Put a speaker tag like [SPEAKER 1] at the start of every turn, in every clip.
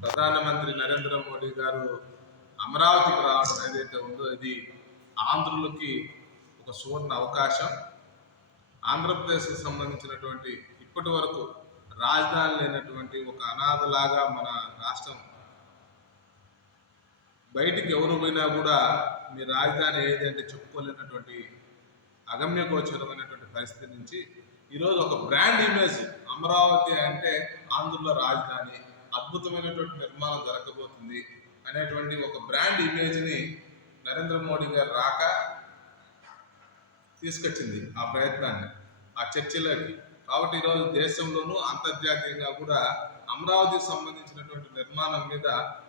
[SPEAKER 1] ప్రధానమంత్రి నరేంద్ర మోడీ గారు అమరావతికి రావడం ఏదైతే ఉందో ఇది ఆంధ్రులకి ఒక సువర్ణ అవకాశం. ఆంధ్రప్రదేశ్కి సంబంధించినటువంటి ఇప్పటి వరకు రాజధాని లేనటువంటి ఒక అనాథలాగా మన రాష్ట్రం బయటికి ఎవరు పోయినా కూడా మీ రాజధాని ఏది అంటే చెప్పుకోలేనటువంటి అగమ్య గోచరమైనటువంటి పరిస్థితి నుంచి ఈరోజు ఒక బ్రాండ్ ఇమేజ్ అమరావతి అంటే ఆంధ్రుల రాజధాని అద్భుతమైనటువంటి నిర్మాణం జరగబోతుంది అనేటువంటి ఒక బ్రాండ్ ఇమేజ్ని నరేంద్ర మోడీ గారు రాక తీసుకొచ్చింది ఆ ప్రయత్నాన్ని ఆ చర్చలోకి. కాబట్టి ఈరోజు దేశంలోనూ అంతర్జాతీయంగా కూడా అమరావతికి సంబంధించినటువంటి నిర్మాణం మీద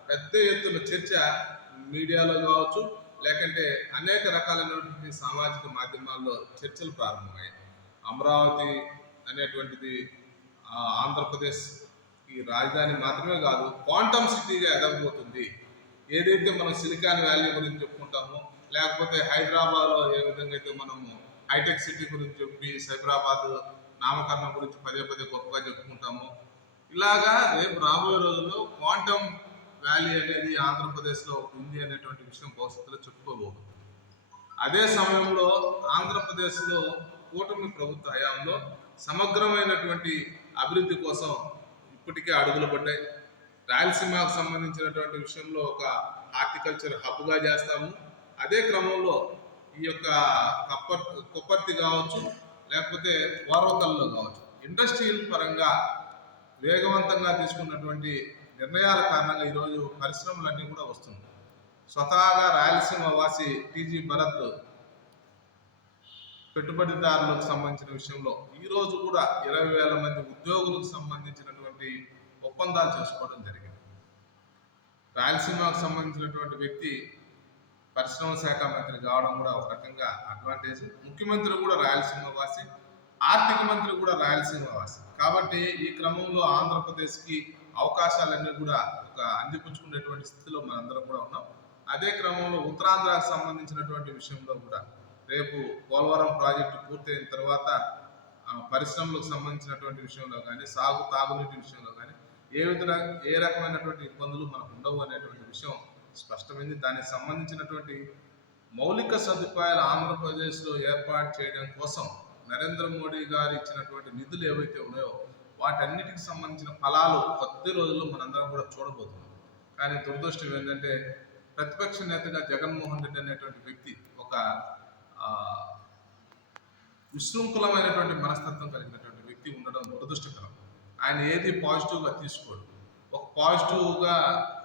[SPEAKER 1] పెద్ద ఎత్తున చర్చ మీడియాలో కావచ్చు లేకంటే అనేక రకాలైనటువంటి సామాజిక మాధ్యమాల్లో చర్చలు ప్రారంభమయ్యాయి. అమరావతి అనేటువంటిది ఆంధ్రప్రదేశ్ ఈ రాజధాని మాత్రమే కాదు క్వాంటమ్ సిటీగా ఎదగబోతుంది. ఏదైతే మనం సిలికాన్ వ్యాలీ గురించి చెప్పుకుంటామో లేకపోతే హైదరాబాద్లో ఏ విధంగా అయితే మనము హైటెక్ సిటీ గురించి చెప్పి సైబరాబాద్ నామకరణం గురించి పదే పదే గొప్పగా చెప్పుకుంటాము ఇలాగా రేపు రాబోయే రోజుల్లో క్వాంటమ్ వ్యాలీ అనేది ఆంధ్రప్రదేశ్లో ఉంది అనేటువంటి విషయం భవిష్యత్తులో చెప్పుకోబోతుంది అదే సమయంలో ఆంధ్రప్రదేశ్లో కూటమి ప్రభుత్వ హయాంలో సమగ్రమైనటువంటి అభివృద్ధి కోసం ఇప్పటికే అడుగులు పడ్డాయి. రాయలసీమకు సంబంధించినటువంటి విషయంలో ఒక హార్టికల్చర్ హబ్గా చేస్తాము. అదే క్రమంలో ఈ యొక్క కప్పర్ కొప్పర్తి కావచ్చు లేకపోతే ఓర్వకల్లో కావచ్చు ఇండస్ట్రియల్ పరంగా వేగవంతంగా తీసుకున్నటువంటి నిర్ణయాల కారణంగా ఈరోజు పరిశ్రమలన్నీ కూడా వస్తుంది స్వతహాగా రాయలసీమ వాసి టీజీ భరత్ పెట్టుబడిదారులకు సంబంధించిన విషయంలో ఈ రోజు కూడా ఇరవై వేల మంది ఉద్యోగులకు సంబంధించినటువంటి ఒప్పందాలు చేసుకోవడం జరిగింది. రాయలసీమకు సంబంధించినటువంటి వ్యక్తి పరిశ్రమ శాఖ మంత్రి కావడం కూడా ఒక రకంగా అడ్వాంటేజ్ ముఖ్యమంత్రి కూడా రాయలసీమ వాసి ఆర్థిక మంత్రి కూడా రాయలసీమ వాసి. కాబట్టి ఈ క్రమంలో ఆంధ్రప్రదేశ్కి అవకాశాలన్నీ కూడా ఒక అందిపుచ్చుకునేటువంటి స్థితిలో మనందరం కూడా ఉన్నాం. అదే క్రమంలో ఉత్తరాంధ్రకు సంబంధించినటువంటి విషయంలో కూడా రేపు పోలవరం ప్రాజెక్టు పూర్తయిన తర్వాత పరిశ్రమలకు సంబంధించినటువంటి విషయంలో కానీ సాగు తాగునీటి విషయంలో కానీ ఏ విధంగా ఏ రకమైనటువంటి ఇబ్బందులు మనకు ఉండవు అనేటువంటి విషయం స్పష్టమైంది. దానికి సంబంధించినటువంటి మౌలిక సదుపాయాలు ఆంధ్రప్రదేశ్లో ఏర్పాటు చేయడం కోసం నరేంద్ర మోడీ గారు ఇచ్చినటువంటి నిధులు ఏవైతే ఉన్నాయో వాటన్నిటికి సంబంధించిన ఫలాలు కొద్ది రోజుల్లో మనందరం కూడా చూడబోతున్నాం. కానీ దురదృష్టం ఏంటంటే ప్రతిపక్ష నేతగా జగన్మోహన్ రెడ్డి అనేటువంటి వ్యక్తి ఒక విశృంఖలమైనటువంటి మనస్తత్వం కలిగినటువంటి వ్యక్తి ఉండడం దురదృష్టకరం. ఆయన ఏది పాజిటివ్గా తీసుకోడు. ఒక పాజిటివ్గా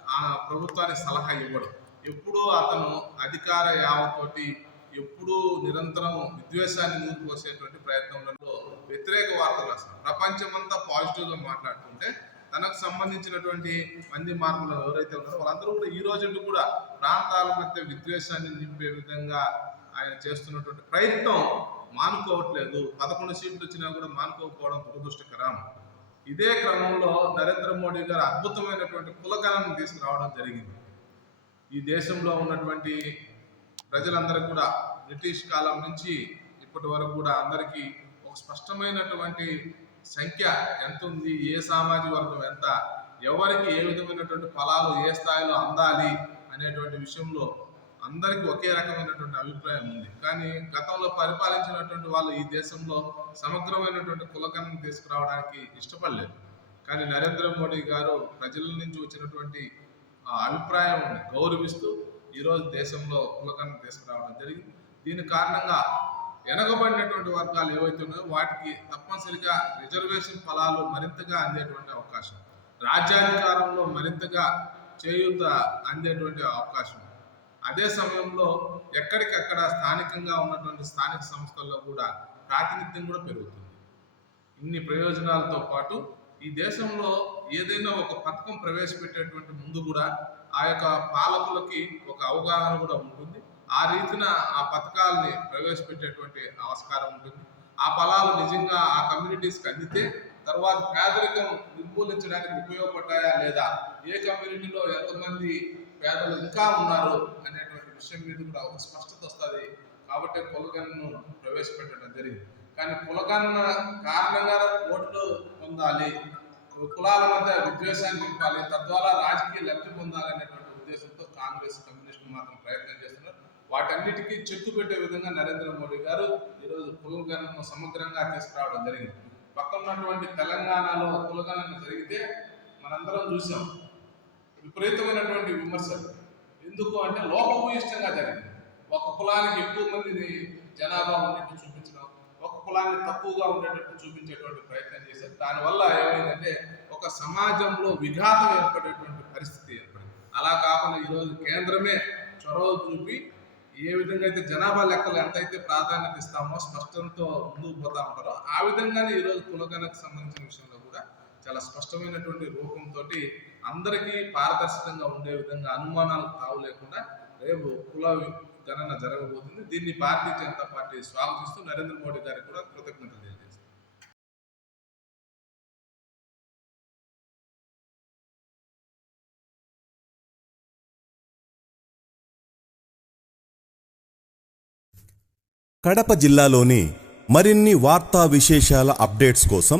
[SPEAKER 1] ఆ ప్రభుత్వానికి సలహా ఇవ్వడు. ఎప్పుడూ అతను అధికార యావతోటి ఎప్పుడూ నిరంతరం విద్వేషాన్ని నూరుపోసేటువంటి ప్రయత్నంలో వ్యతిరేక వార్తలు రాస్తారు ప్రపంచమంతా పాజిటివ్గా మాట్లాడుతుంటే తనకు సంబంధించినటువంటి మంది మార్పులు ఎవరైతే ఉన్నారో వాళ్ళందరూ కూడా ఈ రోజు కూడా ప్రాంతాల మధ్య విద్వేషాన్ని నింపే విధంగా ఆయన చేస్తున్నటువంటి ప్రయత్నం మానుకోవట్లేదు. పదకొండు సీట్లు వచ్చినా కూడా మానుకోకపోవడం దురదృష్టకరం. ఇదే క్రమంలో నరేంద్ర మోడీ గారు అద్భుతమైనటువంటి కులగణను తీసుకురావడం జరిగింది. ఈ దేశంలో ఉన్నటువంటి ప్రజలందరికీ కూడా బ్రిటిష్ కాలం నుంచి ఇప్పటి వరకు కూడా అందరికీ ఒక స్పష్టమైనటువంటి సంఖ్య ఎంత ఉంది? ఏ సామాజిక వర్గం ఎంత? ఎవరికి ఏ విధమైనటువంటి ఫలాలు ఏ స్థాయిలో అందాలి అనేటువంటి విషయంలో అందరికీ ఒకే రకమైనటువంటి అభిప్రాయం ఉంది. కానీ గతంలో పరిపాలించినటువంటి వాళ్ళు ఈ దేశంలో సమగ్రమైనటువంటి కులకణను తీసుకురావడానికి ఇష్టపడలేదు. కానీ నరేంద్ర మోడీ గారు ప్రజల నుంచి వచ్చినటువంటి అభిప్రాయం గౌరవిస్తూ ఈరోజు దేశంలో కులకణను తీసుకురావడం జరిగింది. దీని కారణంగా వెనకబడినటువంటి వర్గాలు ఏవైతే ఉన్నాయో వాటికి తప్పనిసరిగా రిజర్వేషన్ ఫలాలు మరింతగా అందేటువంటి అవకాశం. రాజ్యాధికారంలో మరింతగా చేయూత అందేటువంటి అవకాశం అదే సమయంలో ఎక్కడికక్కడ స్థానికంగా ఉన్నటువంటి స్థానిక సంస్థల్లో కూడా ప్రాతినిధ్యం కూడా పెరుగుతుంది. ఇన్ని ప్రయోజనాలతో పాటు ఈ దేశంలో ఏదైనా ఒక పథకం ప్రవేశపెట్టేటువంటి ముందు కూడా ఆ యొక్క పాలకులకి ఒక అవగాహన కూడా ఉంటుంది. ఆ రీతిన ఆ పథకాలని ప్రవేశపెట్టేటువంటి ఆస్కారం ఉంటుంది. ఆ ఫలాలు నిజంగా ఆ కమ్యూనిటీస్కి అందితే తర్వాత పేదరికం నిర్మూలించడానికి ఉపయోగపడ్డాయా లేదా? ఏ కమ్యూనిటీలో ఎంతమంది పేదలు ఇంకా ఉన్నారు అనేటువంటి విషయం మీద కూడా ఒక స్పష్టత వస్తుంది. కాబట్టి కులగన్ను ప్రవేశపెట్టడం జరిగింది. కానీ కులగన్న కారణంగా ఓట్లు పొందాలి కులాల మధ్య విద్వేషాన్ని నింపాలి తద్వారా రాజకీయ లబ్ధి పొందాలనేటువంటి ఉద్దేశంతో కాంగ్రెస్ కమ్యూనిస్టులు మాత్రం ప్రయత్నం చేస్తున్నారు. వాటన్నిటికీ చెక్కు పెట్టే విధంగా నరేంద్ర మోడీ గారు ఈరోజు కులగణను సమగ్రంగా తీసుకురావడం జరిగింది. పక్కన ఉన్నటువంటి తెలంగాణలో కులగణన జరిగితే మనందరం చూసాం. విపరీతమైనటువంటి విమర్శలు. ఎందుకు అంటే లోపభూయిష్టంగా జరిగింది. ఒక కులానికి ఎక్కువ మందిని జనాభా ఉన్నట్టు చూపించడం ఒక కులాన్ని తక్కువగా ఉండేటట్టు చూపించేటువంటి ప్రయత్నం చేశారు. దానివల్ల ఏమైందంటే ఒక సమాజంలో విఘాతం ఏర్పడేటువంటి పరిస్థితి ఏర్పడింది. అలా కాకుండా ఈరోజు కేంద్రమే చొరవ చూపి ఏ విధంగా అయితే జనాభా లెక్కలు ఎంతైతే ప్రాధాన్యత ఇస్తామో స్పష్టంతో ముందుకు పోతా ఉంటారో ఆ విధంగానే ఈరోజు కులగణకు సంబంధించిన విషయంలో కూడా చాలా స్పష్టమైనటువంటి రూపంతో అందరికీ పారదర్శకంగా ఉండే విధంగా అనుమానాలు తావు లేకుండా రేపు కుల గణన జరగబోతుంది. దీన్ని భారతీయ జనతా పార్టీ స్వాగతిస్తూ నరేంద్ర మోడీ గారికి కూడా కృతజ్ఞతలు తెలియజేస్తుంది
[SPEAKER 2] కడప జిల్లాలోని మరిన్ని వార్తా విశేషాల అప్డేట్స్ కోసం